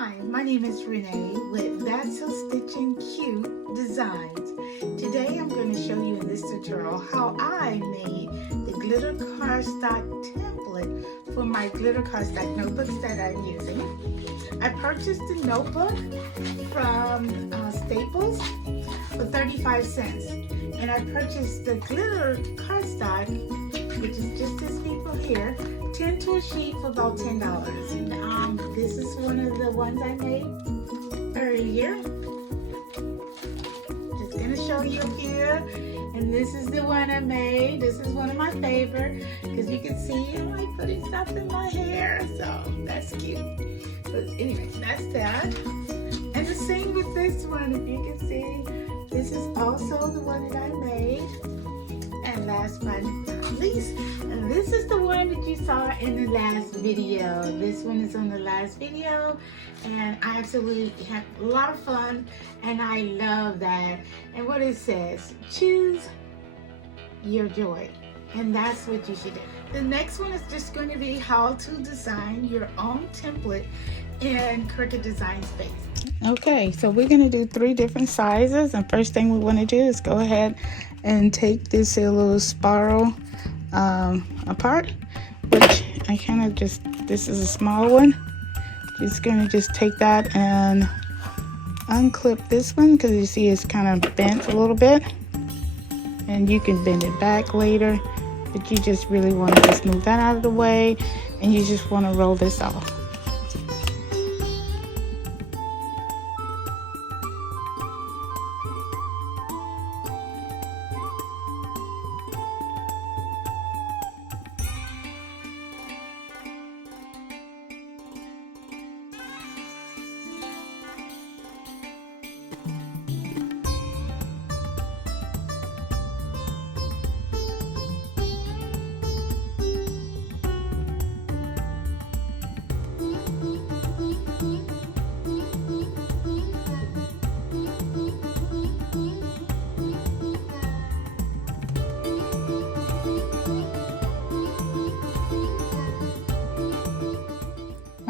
Hi, my name is Renee with That's So Stitching Cute Designs. Today I'm going to show you in this tutorial how I made the glitter cardstock template for my glitter cardstock notebooks that I'm using. I purchased the notebook from Staples for 35 cents, and I purchased the glitter cardstock, which is just this people here, 10 to a sheet for about $10. And this is one of the ones I made earlier. Just gonna show you a few. And this is the one I made. This is one of my favorite because you can see I like putting stuff in my hair, so that's cute. But anyway, that's that. And the same with this one, if you can see, this is also the one that I made. And last but not least, and this is the one that you saw in the last video. This one is on the last video, and I absolutely had a lot of fun, and I love that. And what it says, choose your joy, and that's what you should do. The next one is just going to be how to design your own template in Cricut Design Space. Okay, so we're going to do 3 different sizes, and first thing we want to do is go ahead and take this little spiral apart, which I kind of just, this is a small one. Just going to just take that and unclip this one because you see it's kind of bent a little bit, and you can bend it back later, but you just really want to just move that out of the way, and you just want to roll this off.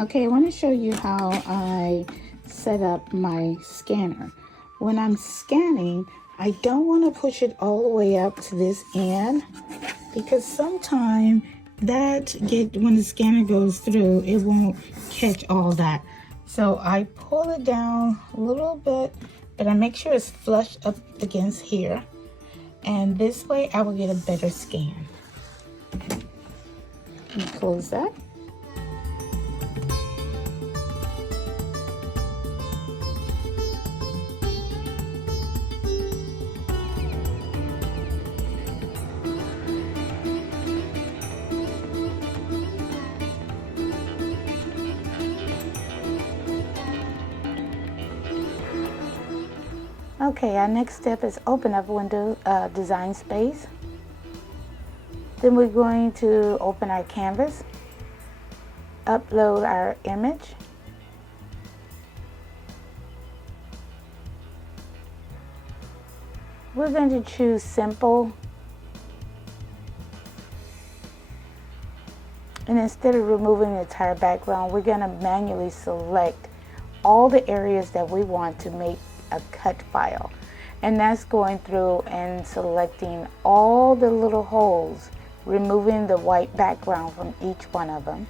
Okay, I want to show you how I set up my scanner. When I'm scanning, I don't want to push it all the way up to this end because sometimes when the scanner goes through, it won't catch all that. So I pull it down a little bit, but I make sure it's flush up against here. And this way I will get a better scan. Let me close that. Okay, our next step is open up window Design Space. Then we're going to open our canvas, upload our image. We're going to choose simple. And instead of removing the entire background, we're going to manually select all the areas that we want to make a cut file, and that's going through and selecting all the little holes, removing the white background from each one of them.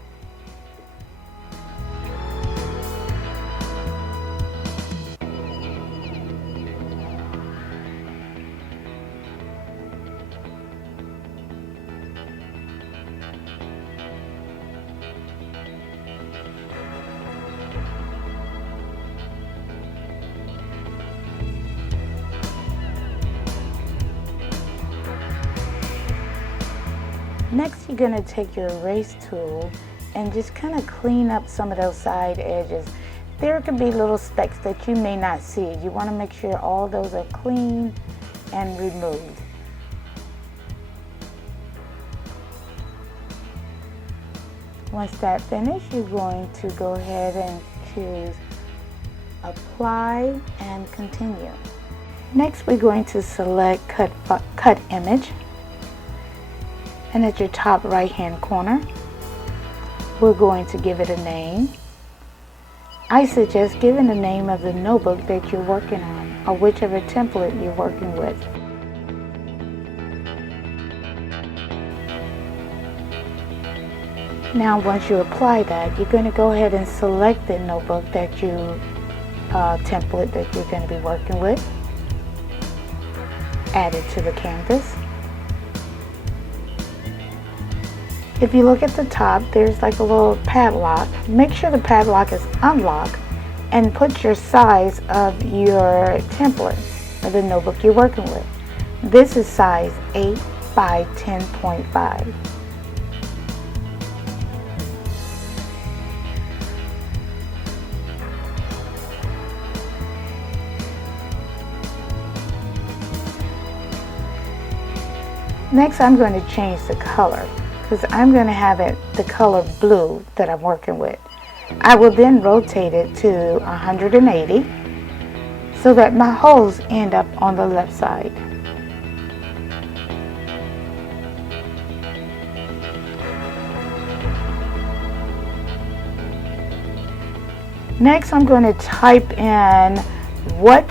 Next, you're going to take your erase tool and just kind of clean up some of those side edges. There can be little specks that you may not see. You want to make sure all those are clean and removed. Once that's finished, you're going to go ahead and choose Apply and Continue. Next, we're going to select Cut Image. And at your top right hand corner, we're going to give it a name. I suggest giving the name of the notebook that you're working on or whichever template you're working with. Now once you apply that, you're going to go ahead and select the notebook that you template that you're going to be working with. Add it to the canvas. If you look at the top, there's like a little padlock. Make sure the padlock is unlocked and put your size of your template of the notebook you're working with. This is size 8 by 10.5. Next, I'm going to change the color because I'm going to have it the color blue that I'm working with. I will then rotate it to 180 so that my holes end up on the left side. Next, I'm going to type in what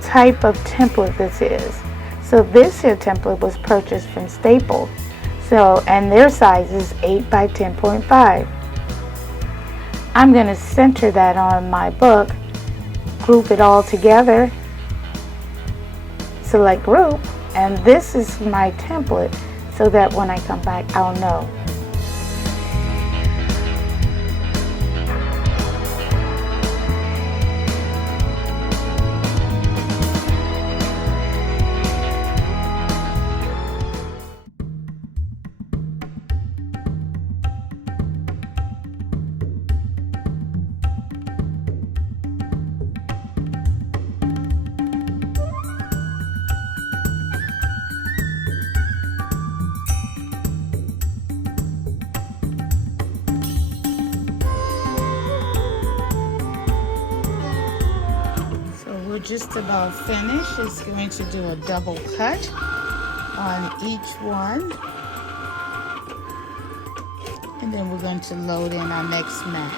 type of template this is. So this here template was purchased from Staples. And their size is 8 by 10.5. I'm going to center that on my book, group it all together, select group, and this is my template so that when I come back, I'll know. We're just about finished. It's going to do a double cut on each one. And then we're going to load in our next mat.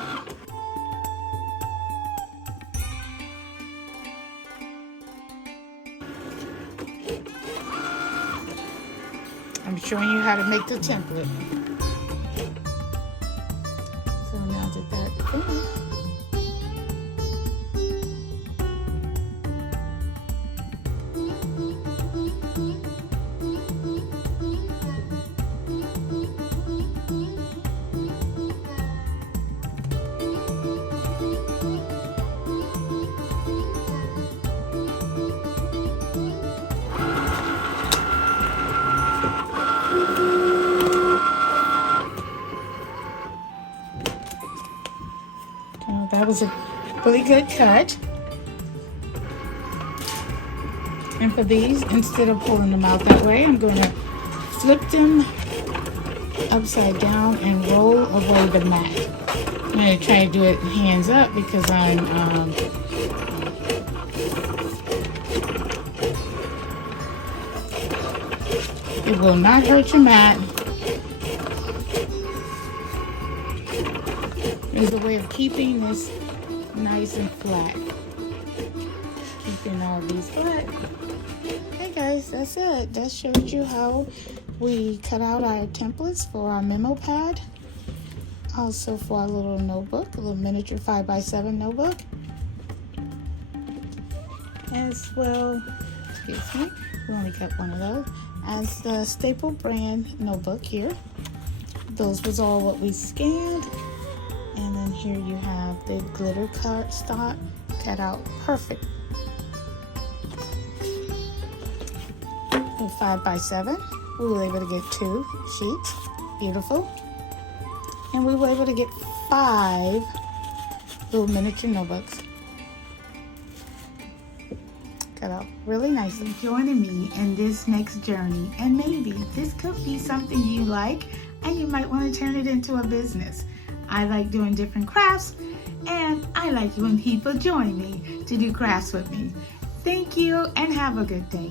I'm showing you how to make the template. So now that that's finished, that was a really good cut. And for these, instead of pulling them out that way, I'm going to flip them upside down and roll away the mat. I'm going to try to do it hands up because it will not hurt your mat. There's a way of keeping this nice and flat. Keeping all these flat. Hey guys, that's it. That showed you how we cut out our templates for our memo pad. Also for our little notebook, a little miniature 5x7 notebook. As well, excuse me, we only got one of those. As the Staple brand notebook here. Those was all what we scanned. And then here you have the glitter cardstock cut out perfect. With 5x7, we were able to get 2 sheets. Beautiful. And we were able to get 5 little miniature notebooks. Cut out really nicely. Joining me in this next journey, and maybe this could be something you like and you might want to turn it into a business. I like doing different crafts, and I like when people join me to do crafts with me. Thank you and have a good day.